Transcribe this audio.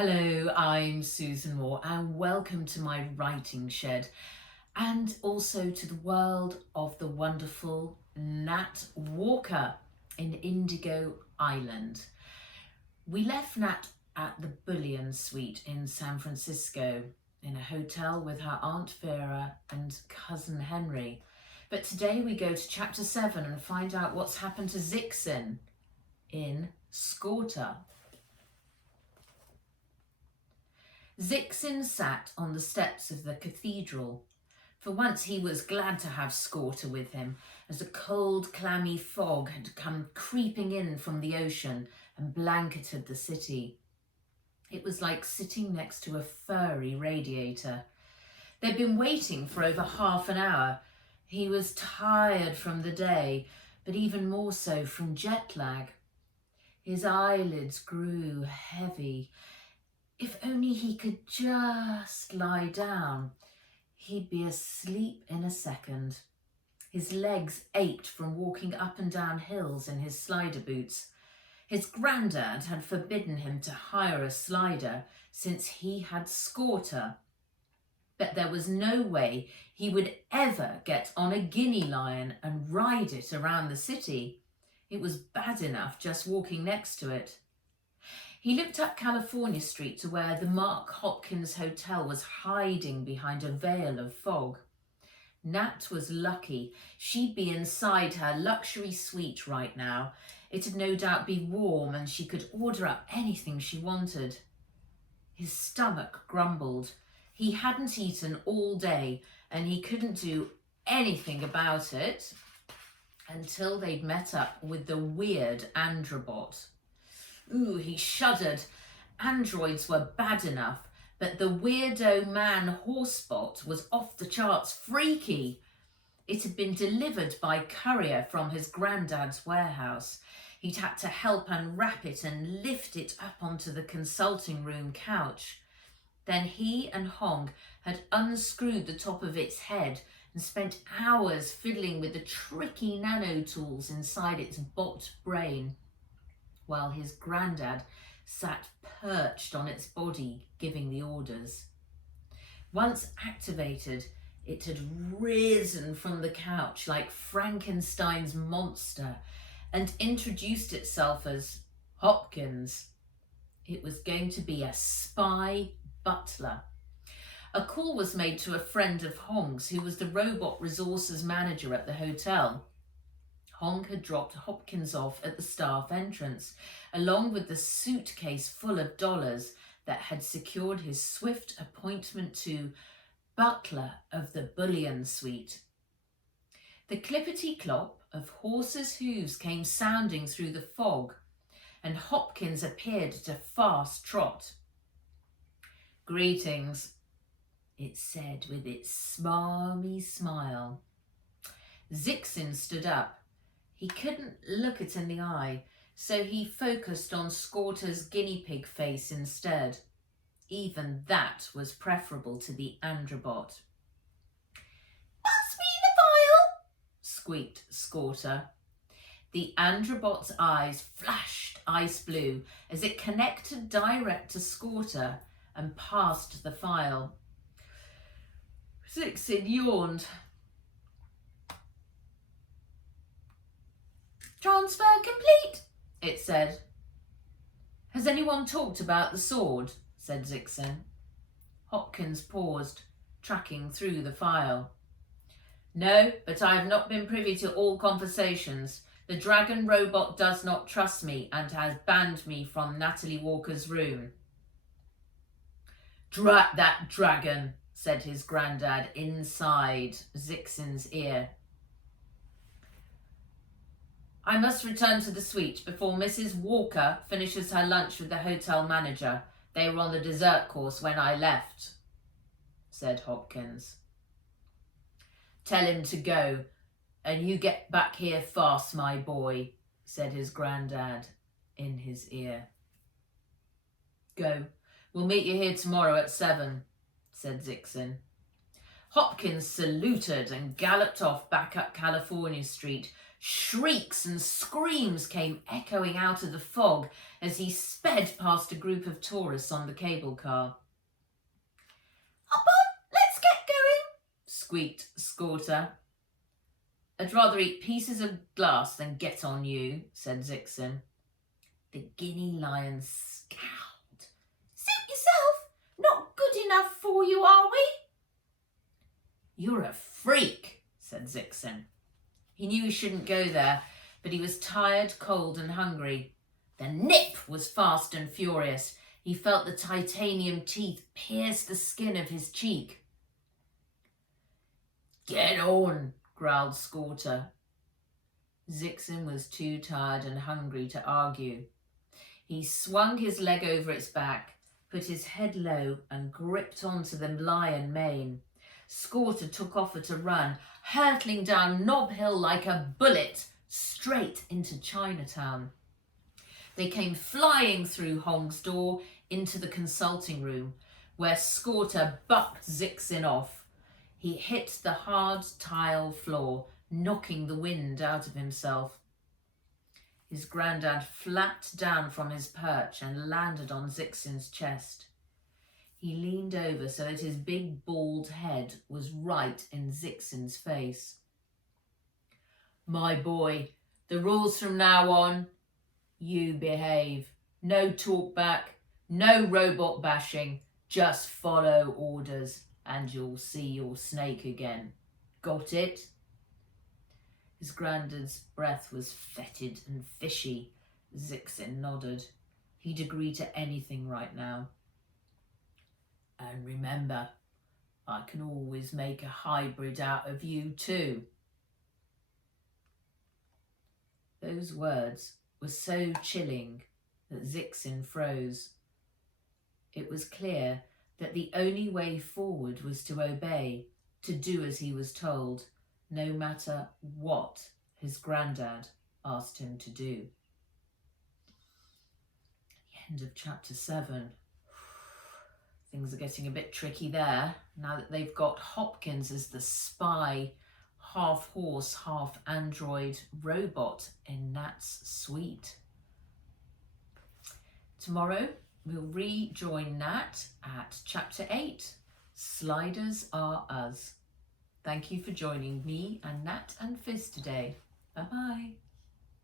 Hello, I'm Susan Moore and welcome to my writing shed and also to the world of the wonderful Nat Walker in Indigo Island. We left Nat at the Bullion Suite in San Francisco in a hotel with her Aunt Vera and cousin Henry. But today we go to chapter 7 and find out what's happened to Zixin in Scorta. Zixin sat on the steps of the cathedral. For once he was glad to have Scorta with him, as a cold, clammy fog had come creeping in from the ocean and blanketed the city. It was like sitting next to a furry radiator. They'd been waiting for over half an hour. He was tired from the day, but even more so from jet lag. His eyelids grew heavy. If only he could just lie down, he'd be asleep in a second. His legs ached from walking up and down hills in his slider boots. His granddad had forbidden him to hire a slider since he had Scorta. But there was no way he would ever get on a guinea lion and ride it around the city. It was bad enough just walking next to it. He looked up California Street to where the Mark Hopkins Hotel was hiding behind a veil of fog. Nat was lucky. She'd be inside her luxury suite right now. It'd no doubt be warm and she could order up anything she wanted. His stomach grumbled. He hadn't eaten all day and he couldn't do anything about it until they'd met up with the weird androbot. Ooh, he shuddered. Androids were bad enough, but the weirdo man horsebot was off the charts freaky. It had been delivered by courier from his granddad's warehouse. He'd had to help unwrap it and lift it up onto the consulting room couch. Then he and Hong had unscrewed the top of its head and spent hours fiddling with the tricky nanotools inside its bot brain, while his granddad sat perched on its body giving the orders. Once activated, it had risen from the couch like Frankenstein's monster and introduced itself as Hopkins. It was going to be a spy butler. A call was made to a friend of Hong's who was the robot resources manager at the hotel. Hong had dropped Hopkins off at the staff entrance, along with the suitcase full of dollars that had secured his swift appointment to butler of the Bullion Suite. The clippity-clop of horses' hooves came sounding through the fog, and Hopkins appeared at a fast trot. "Greetings," it said with its smarmy smile. Zixin stood up. He couldn't look it in the eye, so he focused on Scorta's guinea pig face instead. Even that was preferable to the androbot. "Pass me the file," squeaked Scorta. The androbot's eyes flashed ice blue as it connected direct to Scorta and passed the file. Zixin yawned. "Transfer complete," it said. "Has anyone talked about the sword?" said Zixin. Hopkins paused, tracking through the file. "No, but I have not been privy to all conversations. The dragon robot does not trust me and has banned me from Natalie Walker's room." "Drat that dragon," said his granddad inside Zixin's ear. "I must return to the suite before Mrs. Walker finishes her lunch with the hotel manager. They were on the dessert course when I left," said Hopkins. "Tell him to go, and you get back here fast, my boy," said his granddad in his ear. "Go. We'll meet you here tomorrow at 7, said Zixin. Hopkins saluted and galloped off back up California Street, Shrieks and screams came echoing out of the fog as he sped past a group of tourists on the cable car. "Up on, let's get going," squeaked Scorter. "I'd rather eat pieces of glass than get on you," said Zixin. The guinea lion scowled. "Suit yourself. Not good enough for you, are we?" "You're a freak," said Zixin. He knew he shouldn't go there, but he was tired, cold and hungry. The nip was fast and furious. He felt the titanium teeth pierce the skin of his cheek. "Get on," growled Scorter. Zixin was too tired and hungry to argue. He swung his leg over its back, put his head low and gripped onto the lion mane. Scorter took off at a run, hurtling down Knob Hill like a bullet, straight into Chinatown. They came flying through Hong's door into the consulting room, where Scorter bucked Zixin off. He hit the hard tile floor, knocking the wind out of himself. His grandad flapped down from his perch and landed on Zixin's chest. He leaned over so that his big bald head was right in Zixin's face. "My boy, the rules from now on, you behave. No talk back, no robot bashing, just follow orders and you'll see your snake again. Got it?" His granddad's breath was fetid and fishy. Zixin nodded. He'd agree to anything right now. "And remember, I can always make a hybrid out of you too." Those words were so chilling that Zixin froze. It was clear that the only way forward was to obey, to do as he was told, no matter what his granddad asked him to do. The end of chapter 7. Things are getting a bit tricky there, now that they've got Hopkins as the spy, half horse, half android robot in Nat's suite. Tomorrow, we'll rejoin Nat at chapter 8, Sliders Are Us. Thank you for joining me and Nat and Fizz today. Bye-bye.